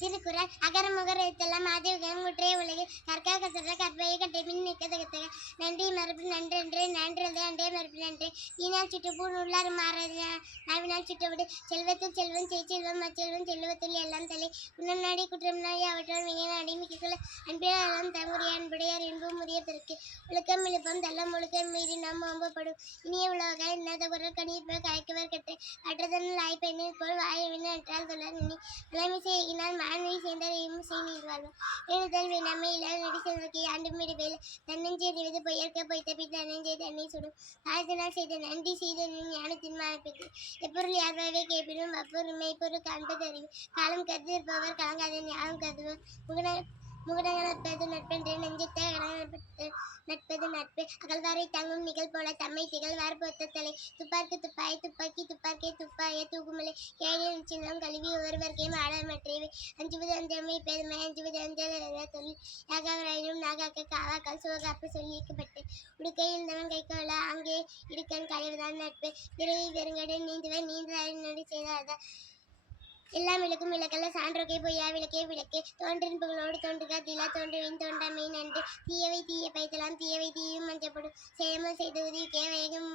திருக்குறள் அகர முகர எழுத்தெல்லாம் ஆதிவகம் முற்றே உலகு கற்கா கசட கற்பையை கட்டை மின் நிற்கத்தகத்தக நன்றி மறுப்பு நன்றென்று நன்றது அன்றே மறுப்பு நன்று ஈனால் சுட்டுப்பூ உள்ளாறு மாறது நாவினால் சுட்டவிடு செல்வத்தில் செல்வம் செல்வம் அச்செல்வம் செல்வத்தில் எல்லாம் தலை உன்னம் நாடி குற்றம் நாடி அவற்றால் வினையை அடிமிக்குள்ள அன்பிலாம் தங்குரிய அன்புடையார் என்பும் உரிய பிறகு ஒழுக்கம் இழுப்பம் தள்ளம் ஒழுக்கம் மீறி நாம் ஓம்பப்படும் இனிய உலக இன்னாத குரல் கணிப்ப காய்க்கவர் கட்டு கற்றதனில் ஆய்ப்பெண்ணில் போல் வாயவின என்றால் சொல்ல நினை தலைமை செய்யினால் மாணவி சேர்ந்தால் செய்து வாழ்வோம் எழுதல் வேணாமை இல்லாத நடி செல்வக்கை ஆண்டும் விடுவேல் தன்னஞ்சை அறிவது பொய்யற்க பொய்த்த பின் தன்னஞ்சை தன்னை சுடும் தாழ்த்தினால் செய்த நன்றி செய்த ஞானத்தின் மானப்பிற்கு எப்பொருள் யார்வாவே கேட்பினும் அப்பொருள் மெய்ப்பொருள் காண்பது அறிவு காலம் கருதி இருப்பவர் கலங்காத ஞானம் கருதுவர் முகடப்பது நட்பென்று நெஞ்சத்தை நட்பது நட்பு அகழ்வாரை தங்கும் நிகழ் போல தம்மை திகழ்வார் பொத்த தலை துப்பார்க்கு துப்பாய் துப்பாக்கி துப்பாக்கே துப்பாய தூக்குமலை கேடியும் சின்னம் கல்வி ஒருவருக்கே ஆடமற்றவை அஞ்சுவது அஞ்சமை பெருமை அஞ்சுவது அஞ்சல் தொழில் யாகாவராயினும் நாகாக்க காவாக்கால் சுவகாப்பு சொல்லியிருக்கப்பட்டு உடுக்கை இருந்தவன் கைக்கோள அங்கே இடுக்கன் கழிவுதான் நட்பு விரைவி வெறுங்கடன் நீந்துவன் நீந்தாடி செய்தார்தான் எல்லாம் விளக்கும் விளக்கல்ல சான்றோக்கே பொய்யா விளக்கே விளக்கு தோன்றின் புகழோடு தோன்றுக திலா தோன்றுவின் தோன்றாமை நன்று தீயவை தீய பைத்தலாம் தீயவை தீயும் மஞ்சப்படும் சேமல் செய்த உதவிக்கே வேகம்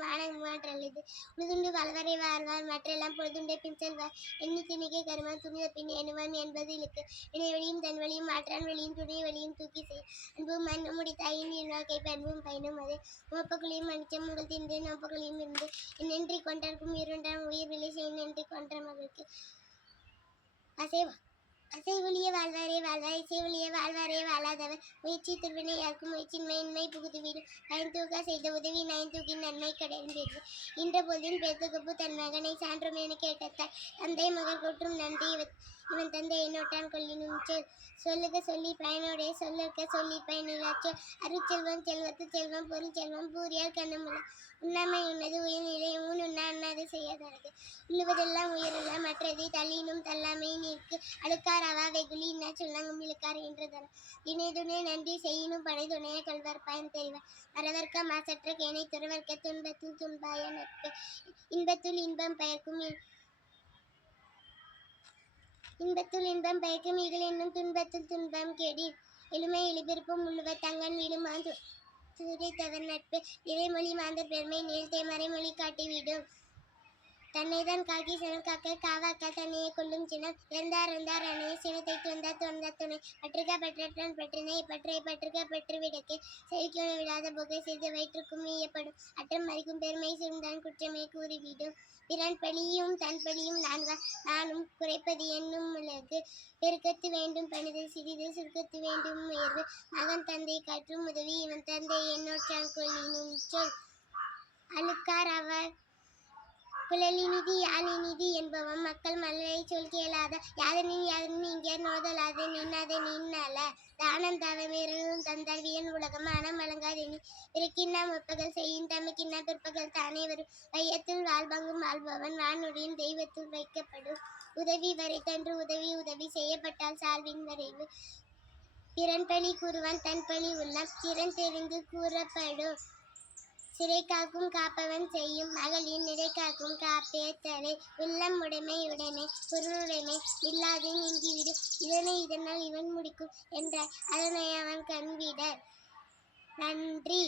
மாற்றல்லது உழுதுண்டு வளவரை வாழ்வார் மற்றெல்லாம் பொழுதுண்டே பின் செல்வார் எண்ணி துணிக்கை கருமான் துணித பின் எண்ணுவான் என்பது இழுக்கு இணை வழியும் தன் வழியும் மாற்றான் வழியும் துணை வழியும் தூக்கி செய் அன்பும் மண் முடித்தாயின் வாழ்க்கை பண்பும் பயனும் அது மோப்பக்குழியும் மணிச்சம் உங்கள் தின்று நோப்பக்குழியும் இருந்து என்னென்றி கொண்டார்க்கும் இருண்டான் உயிர் விலை செய் நன்றி கொன்ற மகளுக்கு அசைவொழிய வாழ்வாரே வாழ்வார் இசைவொழிய வாழ்வாரே வாழாதவர் முயற்சி திருவினை யாருக்கும் முயற்சின்மையின்மை புகுதுவிடும் பயன் தூக்க செய்த உதவி நயன் தூக்கின் நன்மை கடைந்தது இன்ற பொழுதின் பேத்துக்கப்பு தன் மகனை சான்றும் என கேட்டார் தந்தை மகர் கூற்றும் நன்றி இவன் தந்தை என்னோட்டான் கொள்ளினும் சொல் சொல்லுக சொல்லி பயனுடைய சொல்லுக்க சொல்லி பயனில்லாச்சொல் அருட்செல்வம் செல்வத்து செல்வம் பொருள் செல்வம் பூரியால் கண்ணமுள்ள உண்ணாமை உன்னது உயர்நிலை ஊன் உண்ணாது செய்யாதது உள்ளுவதெல்லாம் உயரெல்லாம் மற்றது தள்ளினும் தள்ளாமை நிற்கு அடுக்காராவா வெகுளி இன்னா சொல்லாங்கும் இழுக்கார் என்றதன் இணை துணை நன்றி செய்யினும் படை துணைய கல்வர் பயன் தெரிவார் மறவர்க்க மாசற்ற கேனை துறவர்க்க துன்பத்தில் துன்பாய நட்பு இன்பத்துள் இன்பம் பயக்கும் இகழ் என்னும் துன்பத்தில் துன்பம் கெடி எளிமை எளிபிருப்பும் உள்ளுவர் தங்கன் விழுமான் துரைத்தவர் நட்பு இறைமொழி மாந்தர் பெருமை நீழ்த்தே மறைமொழி காட்டிவிடும் தன்னைதான் காக்கி சினம் காக்க காவாக்க தன்னையை கொள்ளும் சினம் இறந்தார் அணைய சினத்தை துறந்த துணை பற்றுக பற்றற்றான் பற்றினை பற்றை பற்றுக பெற்று விடக்கே செவிக்கொண விடாத புகை செய்து வயிற்றுக்கும் ஈயப்படும் அற்றம் மறிக்கும் பெருமை சுருந்தான் குற்றமே கூறிவிடும் பிறன் பழியும் தன் பழியும் நானும் குறைப்பது என்னும் உலகு பெருக்கத்து வேண்டும் பணிதல் சிறிது சுருக்கத்து வேண்டும் உயர்வு மகன் தந்தை காற்றும் உதவி இவன் தந்தை என்னோற்றான் கொள்ளினும் சொல் அழுக்கார் அவர் புலலினிதி யாழினிதி என்பவன் மக்கள் மலரை சொல் கேளாத யாதனின் இங்கே நோதலாது நின்னாத நின்னல தானம் தவமேறும் தந்தால் வீரன் உலகம் மனம் வழங்காதெனி பிறக்கின்னா முற்பகல் செய்யும் தமக்கின்னா பிற்பகல் தானே வரும் வையத்துள் வாழ்பங்கும் வாழ்பவன் வானுடையும் தெய்வத்துள் வைக்கப்படும் உதவி வரை தன்று உதவி செய்யப்பட்டால் சால்வின் வரைவு பிறன் பழி கூறுவான் தன் பழி உள்ளம் திறன் தெரிந்து கூறப்படும் சிறை காக்கும் காப்பவன் செய்யும் மகளின் நிறை காக்கும் காப்பே தலை உள்ளம் உடைமை பொருளுடைமை இல்லாது நீங்கிவிடும் இதனால் இவன் முடிக்கும் என்றார் அதனை அவன் கண்விட நன்றி.